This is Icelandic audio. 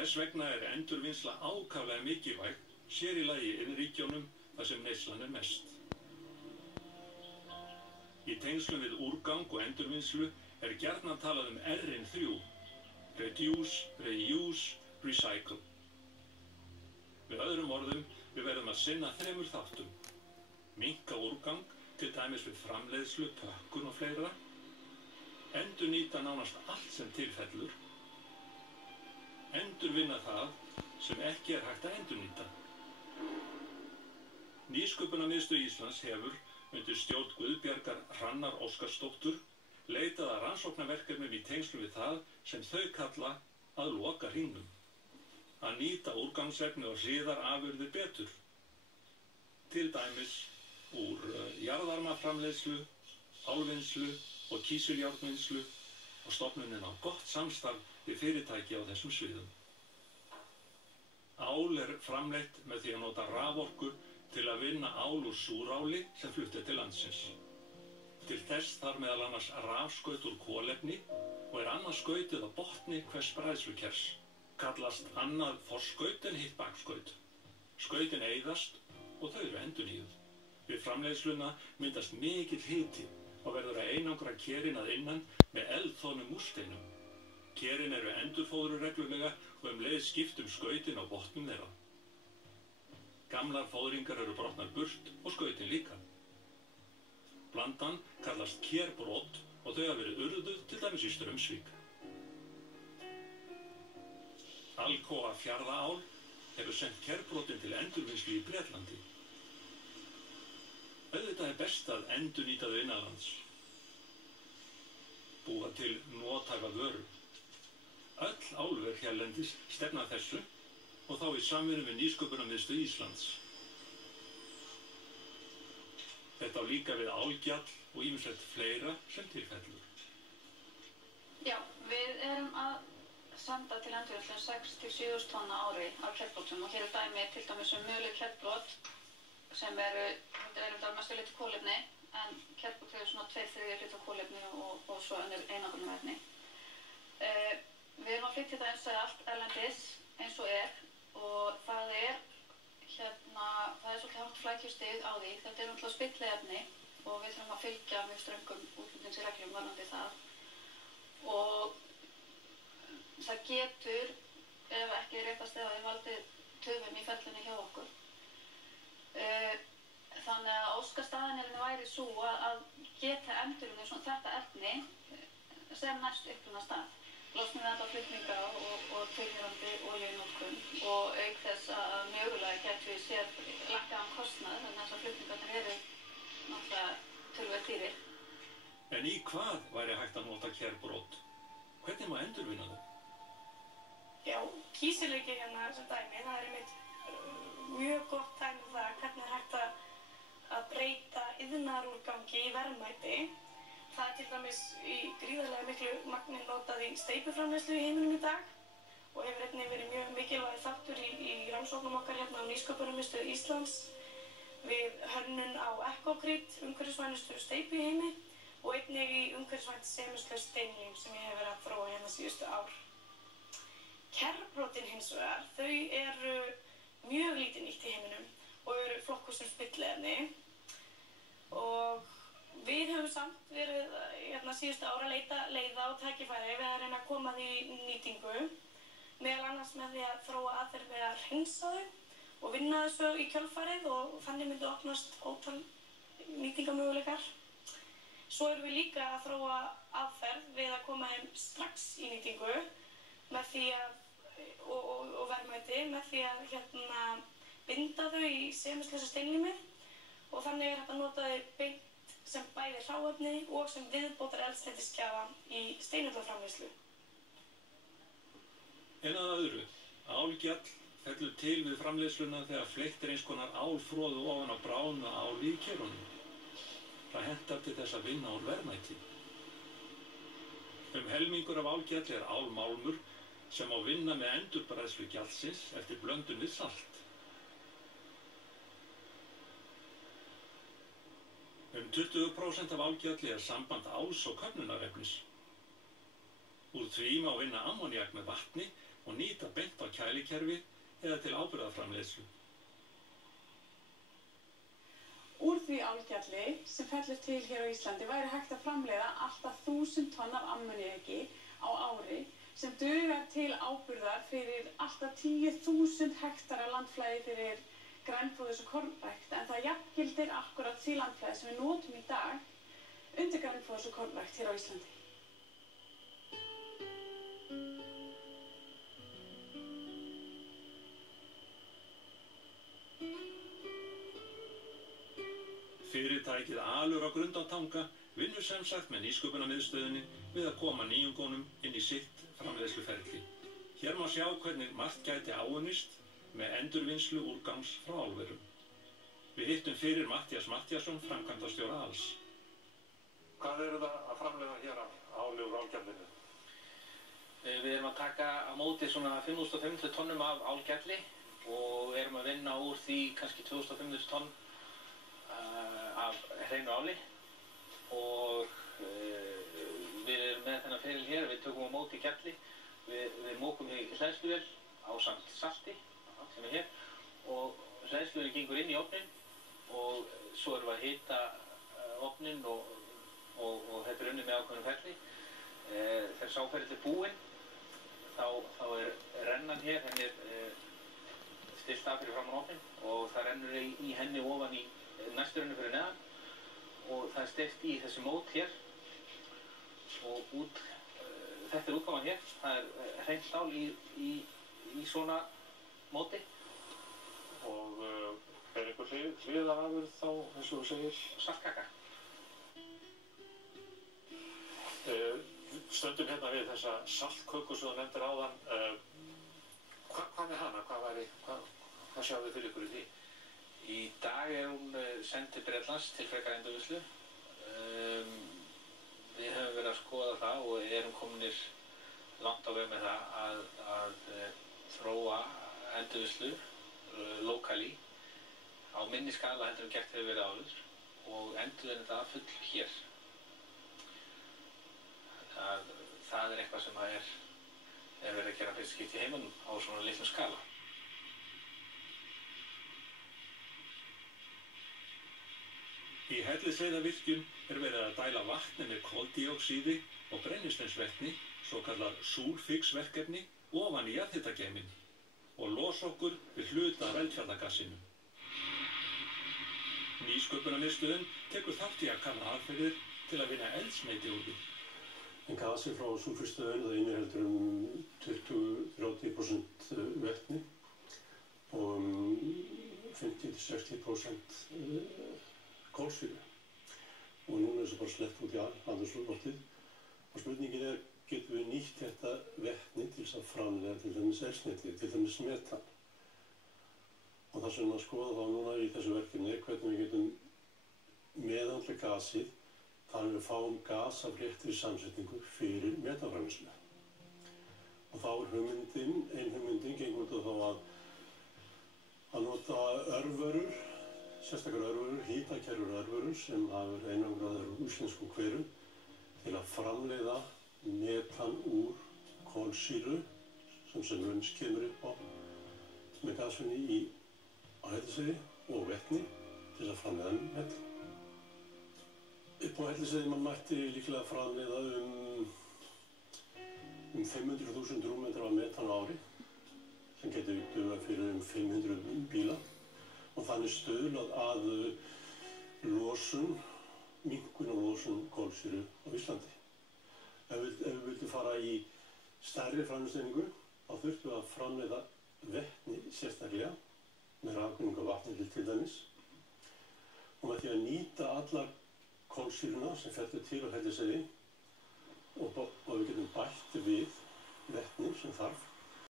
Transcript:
Þess vegna endurvinnsla ákaflega mikilvæg, sér í lagi iðnríkjunum þar sem neyslan mest. Í tengslum við úrgang og endurvinnslu gjarnan talað R-in 3, reduce, reuse, recycle. Með öðrum orðum, við verðum að sinna 3 þáttum. Minnka úrgang, til dæmis við framleiðslu, pökkun og fleira. Endurnýta nánast allt sem tilfellur. Endurvinna það sem ekki hægt að endurnýta. Nýsköpunarmiðstöð Íslands hefur, undir stjórn Guðbjargar Hrannar Óskarsdóttur, leitað að rannsóknarverkefnum í tengslum við það sem þau kalla að loka hringnum. Að nýta úrgangsefni og hliðarafurðir betur. Til dæmis úr jarðvarmaframleiðslu, álvinnslu og kísiljárnvinnslu og stofnunin á gott samstarf við fyrirtæki á þessum sviðum. Ál framleitt með því að nota raforku til að vinna ál úr súráli sem flutt til landsins. Til þess þarf meðal annars rafskaut úr kolefni og annað skautið á botni hvers bræðslukers. Kallast annað forskaut en hitt bakskaut. Skautin eyðast og þau endurnýjuð. Við framleiðsluna myndast mikill hiti og verður að einangra kerin að innan með eldþónum múrsteinum. Kerin endurfóðruð reglulega og leið skipt skautin á botnum þeirra. Gamlar fóðringar brotnar burt og skautin líka. Blandan kallast kerbrot og þau hafa verið urðuð til dæmis í Straumsvík. Alcoa Fjarðaál hefur sendt kerbrotin til endurvinnslu í Bretlandi. Auðvitað best að endurnýta þau innanlands. Búa til nothæfa vöru. Öll álver hérlendis stefna þessu og þá í samvinnu við Nýsköpunarmiðstöð Íslands. Þetta á líka við álgjall og ýmislegt fleira sem tilfellur. Já, við að senda til endurvinnslu 6-7.000 tonna á ári af kerbrotum og hér dæmi til dæmis möguleg kerbrot sem þetta mestu lítið kólefni en kerbrot hefur svona 2/3 lítið kólefni og svo önnur einangrunarefni. Við að flytja þetta eins og allt erlendis eins og og það svolítið hátt flækjustig á því. Þetta náttúrulega spilliefni og við þurfum að fylgja mjög ströngum útflutningsreglum varðandi það. Og það getur, ef ekki réttast eða valdið töfum í ferlinu hjá okkur. Þannig að óskastaðanirinn væri sú að geta endurvinna þetta efni sem næst uppruna stað. Losnum við alla flutninga og tilheyrandi olíunotkun og auk þess að mögulega getum við séð lækkaðan kostnað þannig að þessar flutningarnir náttúrulega töluvert dýrir. En í hvað væri hægt að nota kerbrot? Hvernig má endurvinna þau? Já, kísilauki sem dæmi, það einmitt mjög gott dæmi það hvernig hægt að breyta iðnaðarúrgangi í verðmæti. Það til dæmis í gríðarlega miklu magni notað í steypuframleiðslu í heiminum í dag og hefur einnig verið mjög mikilvægur þáttur í rannsóknum okkar á Nýsköpunarmiðstöð Íslands við hönnun á EcoCrete, umhverfisvænustu steypu í heimi og einnig í umhverfisvænt semenslaust steinlím sem ég hef verið að þróa síðustu ár. Kerbrotin hins vegar, þau mjög lítið nýtt í heiminum og flokkuð sem spilliefni og við höfum samt verið síðustu ára að leita leiða og tækifæri við að reyna að koma því í nýtingu, meðal annars með því að þróa aðferð við að hreinsa þau og vinna þessu í kjölfarið og þannig myndu opnast ótal nýtingamöguleikar. Svo erum við líka að þróa aðferð við að koma þeim strax í nýtingu með því og verðmæti með því að binda þau í semenslausa steinlímið og þannig hægt að nota þau beint sem bæði hráefni og sem viðbótar eldsneytisgjafa í steinullaframleiðslu. En að öðru, álgjall fellur til við framleiðsluna þegar fleytt eins konar álfroðu ofan á bráðna áli í kerunum. Það hentar til þess að vinna úr verðmæti. Helmingur af álgjalli álmálmur sem á vinna með endurbræðslu gjallsins eftir blöndun við salt. 20% af álgjalli samband áls og köfnunarefnis. Úr því má vinna ammóníak með vatni og nýta beint á kælikerfi eða til áburðarframleiðslu. Úr því álgjalli sem fellur til hér á Íslandi væri hægt að framleiða allt að 1000 tonn af ammoníaki á ári sem dugar til áburðar fyrir allt að 10.000 hektara landflæði fyrir grænfóðurs- og kornrækt, en það jafngildir akkúrat því landflæði sem við notum í dag undir grænfóðurs- og kornrækt hér á Íslandi. Fyrirtækið Alur á Grundartanga vinnur sem sagt með nýsköpunarmiðstöðinni við að koma nýjungunum inn í sitt framleiðsluferli. Hér má sjá hvernig margt gæti áunnist með endurvinnslu úrgangs frá álverum. Við hittum fyrir Matthías Matthíasson, framkvæmdastjóra Alls. Hvað eru það að framleiða hér af áli úr álgjallinu? Við erum að taka á móti svona 5.500 tonnum af álgjalli og erum að vinna úr því kannski 2.500 tonn af hreinu áli og við erum með þennan feril hér, við tökum á móti gjalli, við mókum í hleðsluvél ásamt salti sem er hér og hleðsluvélin gengur inn í ofnin og svo erum við að hita ofnin og þetta er unnið með ákveðnum ferli. Þegar sáferil er búinn þá er rennan hér, henni er stillt af fyrir framan ofnin og það rennur í henni ofan í næstu rennu fyrir neðan og það er steypt í þessi mót hér og þetta er útgáman hér, það er hreint stál í svona móti. Og er einhver hliðarafurð þá, eins og þú segir? Saltkaka. Stöndum hérna við þessa saltköku sem þú nefndir áðan. Hvað með hana? Hvað sjáum við fyrir ykkur í því? Í dag er hún send til Bretlands til frekar endurvinnslu. Við höfum verið að skoða það og erum kominir langt á veg með það að þróa endurvinnslu lokali á minni skala heldur en gert hefur verið áður og endurvinna það að fullu hér. Það er eitthvað sem er verið að gera fyrst skipt í heiminum á svona litlum skala. Í Hellisheiðarvirkjun er verið að dæla vatni með koldíoxíði og brennisteinsvetni, svokallað súlfix-verkefni, ofan í jarðhitageyminn og losa okkur við hluta af eldfjallagassinu. Nýsköpunarmiðstöðin tekur þátt í að kanna aðferðir til að vinna eldsneyti úr því. En gasið frá súlfixstöðin það inniheldur 20–30% vetni og 50–60% kolsýru. Og núna er þessu bara sleppt út í andrúmsloftið. Og spurningin er, getum við nýtt þetta vetni til þess að framleiða til dæmis eldsneyti, til dæmis metan. Og það sem við að skoða þá núna í þessu verkefni er hvernig við getum meðhandla gasið þannig að við fáum gas af réttri samsetningu fyrir metanframleiðslu. Og þá er ein hugmyndin gengur út á þá að nota örvörur, sérstakar örvörur, hitakerfur örvörur sem hafa einangraðar úr íslenskum hverum til að framleiða metan úr kolsýru sem lunds kemur upp á með gasvinni á Hellisheiði og vetni til þess að framleiða metan. Upp á Hellisheiði mætti líklega framleiða um 500.000 rúmmetrar af metan á ári sem getur dugað fyrir 500 bíla og þannig stuðlað að minnkun og losun kolsýru á Íslandi. Ef við vildum fara í stærri framleiðslu þá þurftum við að framleiða vetni sérstaklega með rafgreiningu á vatni til dæmis og með því að nýta allar kolsýruna sem fellur til á Hellisheiði og við getum bætt við vetni sem þarf